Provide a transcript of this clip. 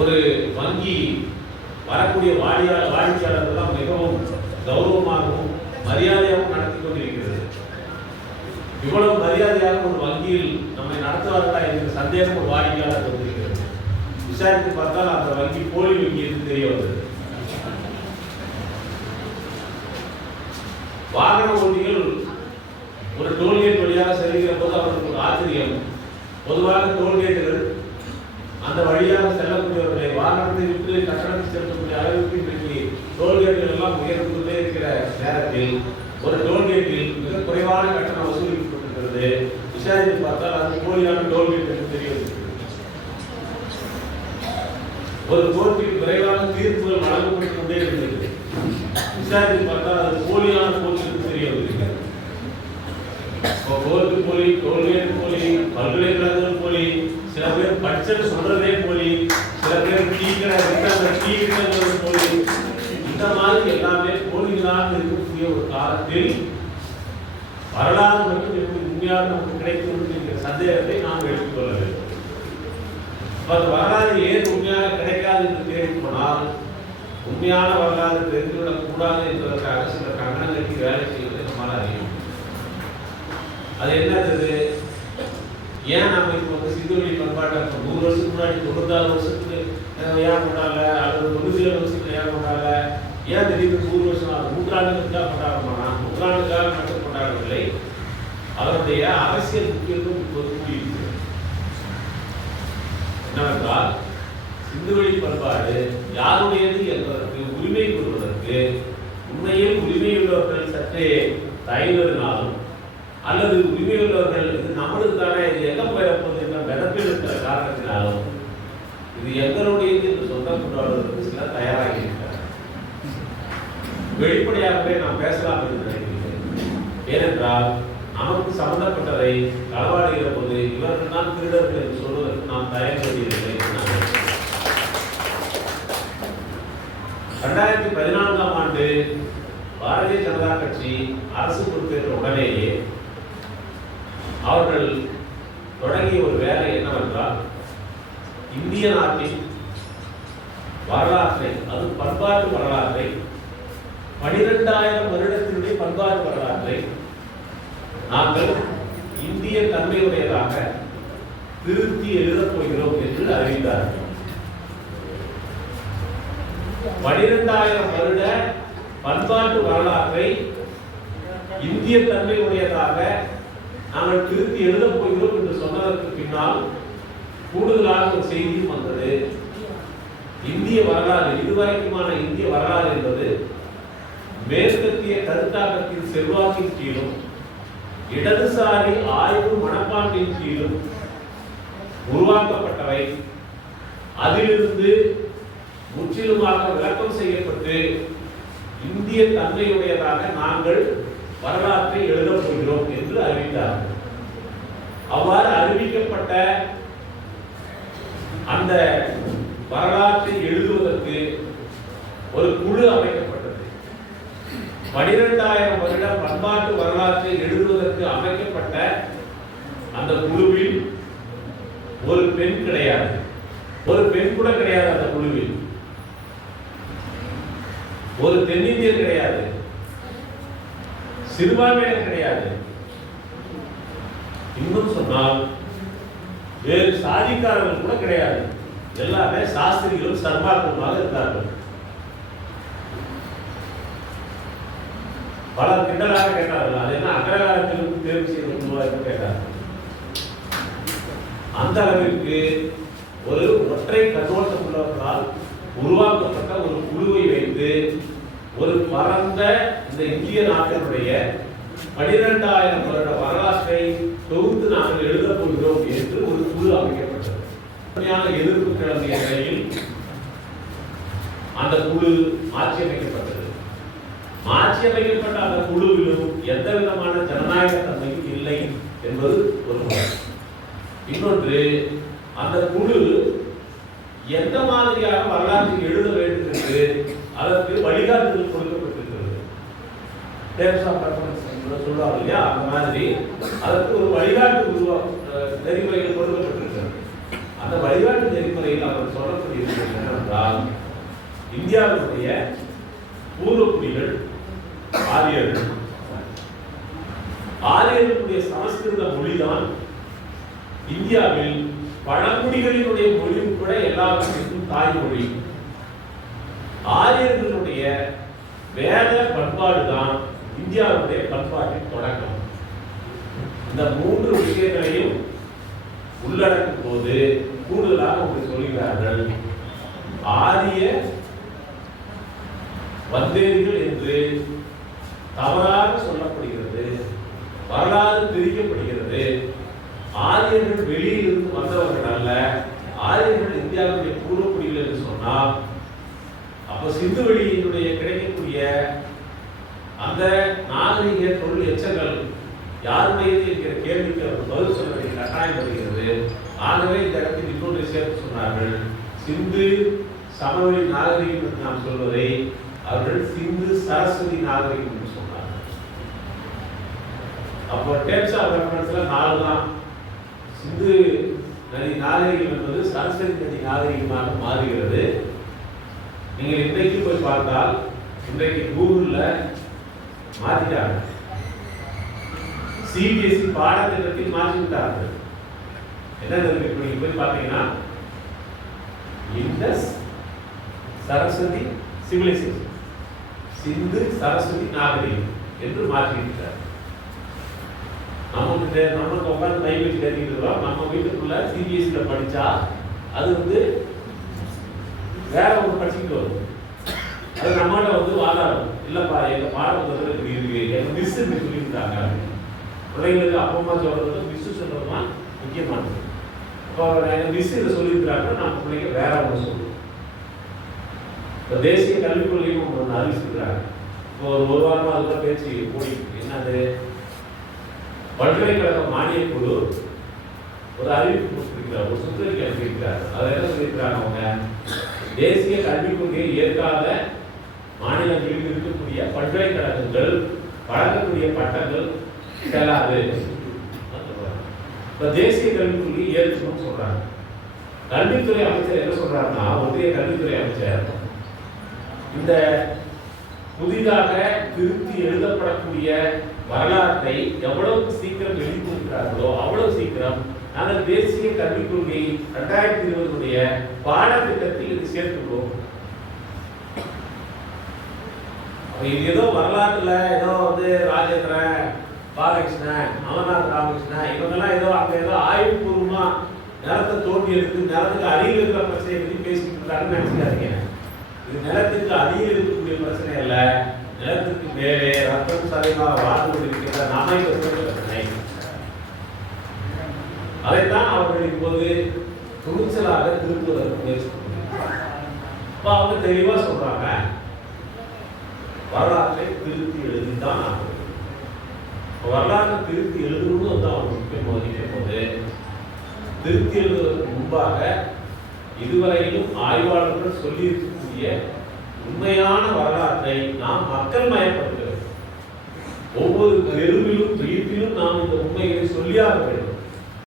ஒரு வங்கி வரக்கூடிய வாடியா வாடிக்கையாளர்கள்லாம் மிகவும் கௌரவமாகவும் மரியாதையாகவும் நடத்தி கொண்டிருக்கிறது. இவ்வளவு மரியாதையாக ஒரு வங்கியில் நம்மை நடத்துவார்களா என்கிற சந்தேகம் ஒரு வாடிக்கையாளர் வந்திருக்கிறது விசாரித்து பார்த்தால் அந்த வங்கி போலி வங்கி என்று தெரிய வந்தது. வாகன ஓட்டிகள் ஒரு டோல்கேட் வழியாக செல்கிற போது அவர்களுக்கு ஒரு ஆச்சரியம். பொதுவாக டோல்கேட்டில் அந்த வழியாக நடந்து விட்டு கட்டணத்தை செலுத்தக்கூடிய அளவுக்கு இன்றைக்கு டோல்கேட்டுகள் எல்லாம் உயர்ந்து கொண்டே இருக்கிற நேரத்தில் ஒரு டோல்கேட்டில் மிக குறைவான கட்டணம் வசூலிக்கப்பட்டிருக்கிறது. விசாரித்து பார்த்தால் அது போலியான டோல்கேட் என்று தெரிய ஒரு கோர்ட்டில் விரைவான தீர்ப்புகள் வழங்கப்பட்டு கொண்டே இருந்தது. விசாரித்து பார்த்தால் அது போலியான கோர்ட் என்று தெரிய வந்திருக்கிறது கோர்ட்டு போலி டோல்கேட் போலி பல்கலைக்கழகம் போலி சில பேர் பட்ஜெட் சொல்றதே போலி சில பேர் டீக்கடை கடை அந்த டீ போலி இந்த மாதிரி எல்லாமே போலிகளாக இருக்கக்கூடிய ஒரு காலத்தில் வரலாறு மட்டும் எப்படி உண்மையாக நமக்கு கிடைக்கும் என்கிற சந்தேகத்தை நாம் எடுத்துக்கொள்ள வேண்டும். அது வரலாறு ஏன் உண்மையாக கிடைக்காது என்று தேடி போனால் உண்மையான வரலாறு தெரிந்துவிடக் கூடாது என்பதற்காக சில கங்கணங்களுக்கு வேலை செய்வதை நம்மால் அறியும் அது என்னது? ஏன் நம்ம இப்போ வந்து சிந்துவெளி பண்பாட்டை நூறு வருஷத்துக்கு முன்னாடி தொண்ணூத்தாறு வருஷத்துக்கு ஏன் கொண்டாடல அல்லது தொண்ணூத்தி ஏழு வருஷத்துக்கு ஏன் கொண்டாடல ஏன் திடீர்னு நூறு வருஷம் ஆகும் நூற்றாண்டுகளுக்காக கொண்டாடணுமா நூற்றாண்டுக்காக மட்டும் கொண்டாடவில்லை. அவருடைய அரசியல் முக்கியத்துவம் இப்போது கூடியிருக்கிறது என்னவென்றால் சிந்துவெளி பண்பாடு யாருடையது என்பதற்கு உரிமை கொள்வதற்கு உண்மையில் உரிமையுள்ளவர்கள் சற்றே தயங்கினாலும் அல்லது உரிமையுள்ளவர்கள் இது நம்மளுக்கு தானே இது எங்க போயிடப்போகுது என்ற மெதப்பில் இருக்கிற காரணத்தினாலும் இது எங்களுடையது என்று சொந்த கொண்டாடுவதற்கு சிலர் தயாராகி இருக்கிறார் வெளிப்படையாகவே நாம் பேசலாம் என்று நினைக்கிறேன். ஏனென்றால் நமக்கு சம்பந்தப்பட்டதை களவாடுகிற போது இவர்கள் தான் திருடர்கள் என்று சொல்வதற்கு நாம் தயங்க வேண்டியதில்லை ரெண்டாயிரத்தி பதினான்காம் ஆண்டு பாரதிய ஜனதா கட்சி அரசு பொறுப்பேற்ற உடனேயே அவர்கள் தொடங்கிய ஒரு வேலை என்னவென்றால் இந்திய நாட்டின் வரலாற்றை அது பண்பாட்டு வரலாற்றை பனிரெண்டாயிரம் வருடத்தினுடைய பண்பாட்டு வரலாற்றை நாங்கள் இந்திய தன்மையுடையதாக திருத்தி எழுதப் போகிறோம் என்று அறிவித்தார்கள் பனிரெண்டாயிரம் வருட பண்பாட்டு வரலாற்றை இந்திய தன்மை உடையதாக நாங்கள் திருத்தி எழுதப் போகிறோம் என்று சொன்னதற்கு பின்னால் கூடுதலாக ஒரு செய்தியும் வந்தது. இந்திய வரலாறு இதுவரைக்குமான இந்திய வரலாறு என்பது மேற்கத்திய கருத்தாக்கத்தின் செல்வாக்கின் கீழும் இடதுசாரி ஆய்வு மனப்பான்மையின் கீழும் உருவாக்கப்பட்டவை. அதிலிருந்து முற்றிலுமாக விளக்கம் செய்யப்பட்டு இந்திய தன்மையுடையதாக நாங்கள் வரலாற்றை எழுதப் போகிறோம் என்று அறிவித்தார்கள். அவ்வாறு அறிவிக்கப்பட்ட அந்த வரலாற்றை எழுதுவதற்கு ஒரு குழு அமைக்கப்பட்டது. பனிரெண்டாயிரம் வருட பண்பாட்டு வரலாற்றை எழுதுவதற்கு அமைக்கப்பட்ட அந்த குழுவில் ஒரு பெண் கிடையாது. ஒரு பெண் கூட கிடையாது அந்த குழுவில். ஒரு தென்னிந்தியர் கிடையாது. சிறுபான்மையினர் கிடையாது. இன்னும் சொன்னால் வேறு சாதிக்காரர்கள் கூட கிடையாது. எல்லாமே சாஸ்திரிகளும் சர்மாக்களுமாக இருந்தார்கள். பலர் கிண்டலாக கேட்டார்கள். அது என்ன அக்ரகாரத்திலிருந்து தேர்வு செய்து கேட்டார்கள். அந்த அளவிற்கு ஒரு ஒற்றை கண்ணோட்டம் உள்ளவர்களால் உருவாக்கப்பட்ட ஒரு குழுவை வைத்து ஒரு பரந்த இந்த இந்திய நாட்டினுடைய பனிரெண்டாயிரம் வருட வரலாற்றை தொகுத்து நாங்கள் எழுதப் போகிறோம் என்று ஒரு குழு அமைக்கப்பட்டது. எதிர்ப்பு கிளம்பிய நிலையில் அந்த குழு ஆட்சி அமைக்கப்பட்டது. ஆட்சி அமைக்கப்பட்ட அந்த குழுவிலும் எந்த விதமான ஜனநாயக தன்மையும் இல்லை என்பது ஒரு முறை இன்னொன்று அந்த குழு எந்த மாதிரியாக வரலாற்றை எழுத வேண்டும் என்று அதற்கு வழிகாட்டுதல் கொடுக்கப்பட்டிருக்கிறது டேர்ம்ஸ் ஆஃப் ரெஃபரன்ஸ் என்று சொல்லுவாங்க இல்லையா அந்த மாதிரி அதற்கு ஒரு வழிகாட்டு உருவா நெறிமுறைகள் கொடுக்கப்பட்டிருக்கிறது. அந்த வழிகாட்டு நெறிமுறையில் அவர் சொல்லக்கூடிய இந்தியாவினுடைய பூர்வக்குடிகள் ஆரியர்கள். ஆரியர்களுடைய சமஸ்கிருத மொழிதான் இந்தியாவில் பழங்குடிகளினுடைய மொழி உட்பட எல்லாவற்றிற்கும் தாய்மொழி. ஆரியர்களுடைய வேத பண்பாடு தான் இந்தியாவுடைய பண்பாட்டின் தொடக்கம். இந்த மூன்று விஷயங்களையும் உள்ளடக்கும் போது கூடுதலாக உங்களுக்கு சொல்கிறார்கள் ஆரிய வந்தேர்கள் என்று தவறாக சொல்லப்படுகிறது. வரலாறு பிரிக்கப்படுகிறது. ஆரியர்கள் வெளியிலிருந்து வந்தவர்கள் அல்ல. ஆரியர்கள் இந்தியாவுடைய பூர்வக்குடிகள் என்று சொன்னால் அப்போ சிந்து வெளியினுடைய கிடைக்கக்கூடிய அந்த நாகரிக தொழில் எச்சங்கள் யார் மீது இருக்கிற கேள்விக்கு அவர் பதில் சொல்ல வேண்டிய கட்டாயம் வருகிறது. ஆகவே இந்த இடத்தில் இன்னொன்று சேர்த்து சொன்னார்கள். சிந்து சமவெளி நாகரிகம் என்று நாம் சொல்வதை அவர்கள் சிந்து சரஸ்வதி நாகரிகம் என்று சொன்னார்கள். அப்போ டேப்ஸ் ஆஃப் ரெஃபரன்ஸ்ல நாலு தான். சிந்து நதி நாகரிகம் என்பது சரஸ்வதி நதி நாகரிகமாக மாறுகிறது. நீங்கள் இன்றைக்கு போய் பார்த்தால் இன்றைக்கு கூகுளில் மாற்றிட்டாங்க சிபிஎஸ்சி பாடத்திட்டத்தில் மாற்றிவிட்டார்கள். என்ன இருக்கு இப்போ நீங்க போய் பார்த்தீங்கன்னா இண்டஸ் சரஸ்வதி சிவிலைசேஷன் சிந்து சரஸ்வதி நாகரிகம் என்று மாற்றிவிட்டார். நமக்கு நமக்கு உட்காந்து கை வச்சு நம்ம வீட்டுக்குள்ள சிபிஎஸ்சியில் படித்தா அது வந்து வேற ஒரு படிச்சுட்டு வரும். அது நம்மகிட்ட வந்து வாதாடும். இல்லைப்பா எங்கள் பாடப்புத்தகத்துல இப்படி இருக்கு. எங்கள் மிஸ் இப்படி சொல்லியிருக்காங்க. பிள்ளைங்களுக்கு அப்பா அம்மா சொல்றது விசு சொல்றது தான் முக்கியமானது அப்போ விசு இதை சொல்லியிருக்கிறாங்கன்னா நான் பிள்ளைங்க வேற ஒன்று சொல்லுவோம் இப்போ தேசிய கல்விக் கொள்கையும் ஒன்று அறிவிச்சிருக்கிறாங்க. இப்போ ஒரு ஒரு வாரமாக அதுக்குள்ள பேச்சு கூடி என்னது? பல்கலைக்கழக மானிய குழு ஒரு அறிவிப்பு கொடுத்திருக்கிறார். ஒரு சுற்றறிக்கை அனுப்பியிருக்கிறார். அதை என்ன சொல்லியிருக்கிறாங்க அவங்க? தேசிய கல்விக் கொள்கையை ஏற்காத மாநிலங்களில் இருக்கக்கூடிய பல்கலைக்கழகங்கள் வழங்கக்கூடிய பட்டங்கள் செல்லாது இப்ப தேசிய கல்விக் கொள்கையை ஏற்கணும்னு சொல்றாங்க. கல்வித்துறை அமைச்சர் என்ன சொல்கிறாருன்னா ஒன்றிய கல்வித்துறை அமைச்சர் இந்த புதிதாக திருத்தி எழுதப்படக்கூடிய வரலாற்றை எவ்வளவு சீக்கிரம் வெளிக்கொடுக்கிறார்களோ அவ்வளவு சீக்கிரம் நாங்கள் தேசிய கல்விக் கொள்கை ரெண்டாயிரத்தி இருபதுடைய பாடத்திட்டத்தில் இது சேர்த்துள்ளோம். இது ஏதோ வரலாற்றுல ஏதோ வந்து ராஜேந்திரன் பாலகிருஷ்ணன் அமர்நாத் ராமகிருஷ்ணன் இவங்கெல்லாம் ஏதோ அங்க ஏதோ ஆய்வுபூர்வமா நிலத்தை தோண்டி எடுத்து நிலத்துக்கு அடியில் இருக்கிற பிரச்சனையை பற்றி பேசிட்டு இருக்காருன்னு நினைச்சுக்காதீங்க. இது நிலத்துக்கு அடியில் இருக்கக்கூடிய பிரச்சனை அல்ல. நிலத்துக்கு மேலே ரத்தம் சதைமாக வாழ்ந்து கொண்டிருக்கிற நாமை பிரச்சனை. அதைத்தான் அவர்கள் இப்போது துணிச்சலாக திருப்புவதற்கு முயற்சி இப்போ அவங்க தெளிவா சொல்றாங்க. வரலாற்றை திருத்தி எழுதிதான் ஆகும் வரலாறு திருத்தி எழுதணும்னு வந்து அவங்க முக்கியம் மதிக்கும் போது திருத்தி எழுதுவதற்கு முன்பாக இதுவரையிலும் ஆய்வாளர்கள் சொல்லியிருக்கக்கூடிய உண்மையான வரலாற்றை நாம் மக்கள் மயப்படுத்துகிறோம். ஒவ்வொரு தெருவிலும் வீட்டிலும் நாம் இந்த உண்மைகளை சொல்லியாக வேண்டும்